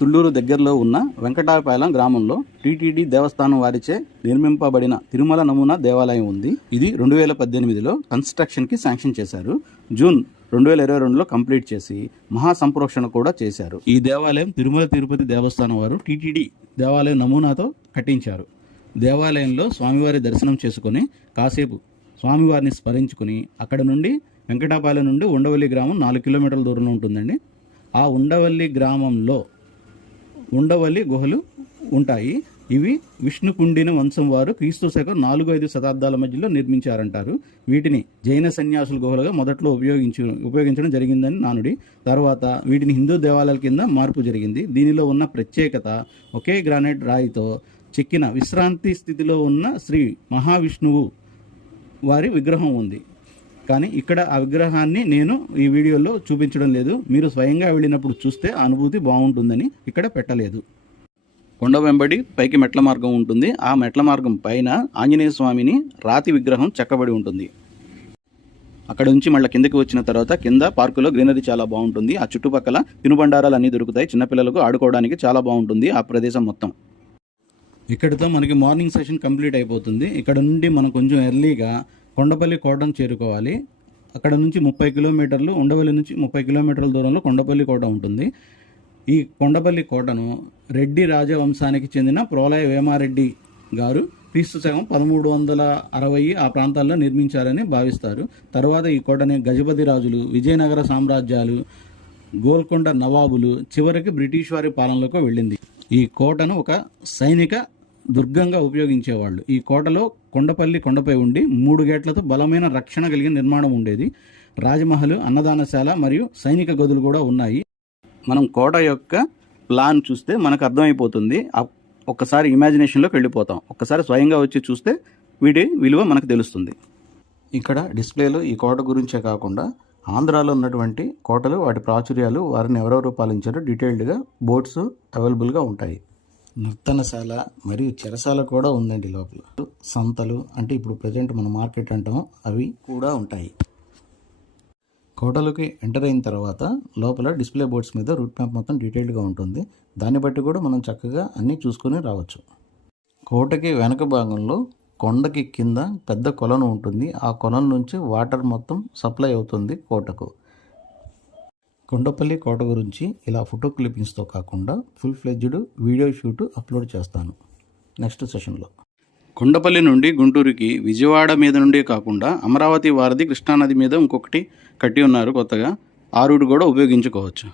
తుళ్ళూరు దగ్గరలో ఉన్న వెంకటాయపాలెం గ్రామంలో టీటీడీ దేవస్థానం వారిచే నిర్మింపబడిన తిరుమల నమూనా దేవాలయం ఉంది. ఇది 2018లో కన్స్ట్రక్షన్కి శాంక్షన్ చేశారు. జూన్ 2022లో కంప్లీట్ చేసి మహాసంప్రోక్షణ కూడా చేశారు. ఈ దేవాలయం తిరుమల తిరుపతి దేవస్థానం వారు టీటీడీ దేవాలయం నమూనాతో కట్టించారు. దేవాలయంలో స్వామివారి దర్శనం చేసుకుని కాసేపు స్వామివారిని స్మరించుకుని అక్కడ నుండి వెంకటాపాలెం నుండి ఉండవల్లి గ్రామం 4 కిలోమీటర్ల దూరంలో ఉంటుందండి. ఆ ఉండవల్లి గ్రామంలో ఉండవల్లి గుహలు ఉంటాయి. ఇవి విష్ణుకుండిన వంశం వారు క్రీస్తు శకం 4-5 శతాబ్దాల మధ్యలో నిర్మించారంటారు. వీటిని జైన సన్యాసుల గుహలుగా మొదట్లో ఉపయోగించడం జరిగిందని నానుడి. తర్వాత వీటిని హిందూ దేవాలయాల కింద మార్పు జరిగింది. దీనిలో ఉన్న ప్రత్యేకత ఒకే గ్రానైట్ రాయితో చెక్కిన విశ్రాంతి స్థితిలో ఉన్న శ్రీ మహావిష్ణువు వారి విగ్రహం ఉంది. కానీ ఇక్కడ ఆ విగ్రహాన్ని నేను ఈ వీడియోలో చూపించడం లేదు. మీరు స్వయంగా వెళ్ళినప్పుడు చూస్తే ఆ అనుభూతి బాగుంటుందని ఇక్కడ పెట్టలేదు. కొండ వెంబడి పైకి మెట్ల మార్గం ఉంటుంది. ఆ మెట్ల మార్గం పైన ఆంజనేయ స్వామిని రాతి విగ్రహం చెక్కబడి ఉంటుంది. అక్కడ నుంచి మళ్ళీ కిందకి వచ్చిన తర్వాత కింద పార్కులో గ్రీనరీ చాలా బాగుంటుంది. ఆ చుట్టుపక్కల తినుబండారాలు అన్నీ దొరుకుతాయి. చిన్నపిల్లలకు ఆడుకోవడానికి చాలా బాగుంటుంది ఆ ప్రదేశం మొత్తం. ఇక్కడితో మనకి మార్నింగ్ సెషన్ కంప్లీట్ అయిపోతుంది. ఇక్కడ నుండి మనం కొంచెం ఎర్లీగా కొండపల్లి కోటను చేరుకోవాలి. అక్కడ నుంచి 30 కిలోమీటర్లు, ఉండవల్లి నుంచి 30 కిలోమీటర్ల దూరంలో కొండపల్లి కోట ఉంటుంది. ఈ కొండపల్లి కోటను రెడ్డి రాజవంశానికి చెందిన ప్రోలయ వేమారెడ్డి గారు క్రీస్తు శకం 1360 ఆ ప్రాంతాల్లో నిర్మించారని భావిస్తారు. తర్వాత ఈ కోటని గజపతి రాజులు, విజయనగర సామ్రాజ్యాలు, గోల్కొండ నవాబులు, చివరికి బ్రిటిష్ వారి పాలనలోకి వెళ్ళింది. ఈ కోటను ఒక సైనిక దుర్గంగా ఉపయోగించేవాళ్ళు. ఈ కోటలో కొండపల్లి కొండపై ఉండి 3 గేట్లతో బలమైన రక్షణ కలిగిన నిర్మాణం ఉండేది. రాజమహల్, అన్నదానశాల మరియు సైనిక గదులు కూడా ఉన్నాయి. మనం కోట యొక్క ప్లాన్ చూస్తే మనకు అర్థమైపోతుంది. ఒక్కసారి ఇమాజినేషన్లోకి వెళ్ళిపోతాం. ఒక్కసారి స్వయంగా వచ్చి చూస్తే వీటి విలువ మనకు తెలుస్తుంది. ఇక్కడ డిస్ప్లేలో ఈ కోట గురించే కాకుండా ఆంధ్రాలో ఉన్నటువంటి కోటలు, వాటి ప్రాచుర్యాలు, వారిని ఎవరెవరు పాలించారో డీటెయిల్డ్గా బోర్డ్స్ అవైలబుల్గా ఉంటాయి. నర్తనశాల మరియు చెరసాల కూడా ఉందండి లోపల. సంతలు అంటే ఇప్పుడు ప్రజెంట్ మన మార్కెట్ అంటాము, అవి కూడా ఉంటాయి. కోటలోకి ఎంటర్ అయిన తర్వాత లోపల డిస్ప్లే బోర్డ్స్ మీద రూట్ మ్యాప్ మొత్తం డీటెయిల్డ్గా ఉంటుంది. దాన్ని బట్టి కూడా మనం చక్కగా అన్నీ చూసుకొని రావచ్చు. కోటకి వెనక భాగంలో కొండకి కింద పెద్ద కొలను ఉంటుంది. ఆ కొలను నుంచి వాటర్ మొత్తం సప్లై అవుతుంది కోటకు. కొండపల్లి కోట గురించి ఇలా ఫోటో క్లిప్పింగ్స్తో కాకుండా full fledged video shoot upload చేస్తాను నెక్స్ట్ సెషన్లో. కొండపల్లి నుండి గుంటూరుకి విజయవాడ మీద నుండి కాకుండా అమరావతి వారధి కృష్ణానది మీద ఇంకొకటి కట్టి ఉన్నారు కొత్తగా. ఆ రూట్ కూడా ఉపయోగించుకోవచ్చు.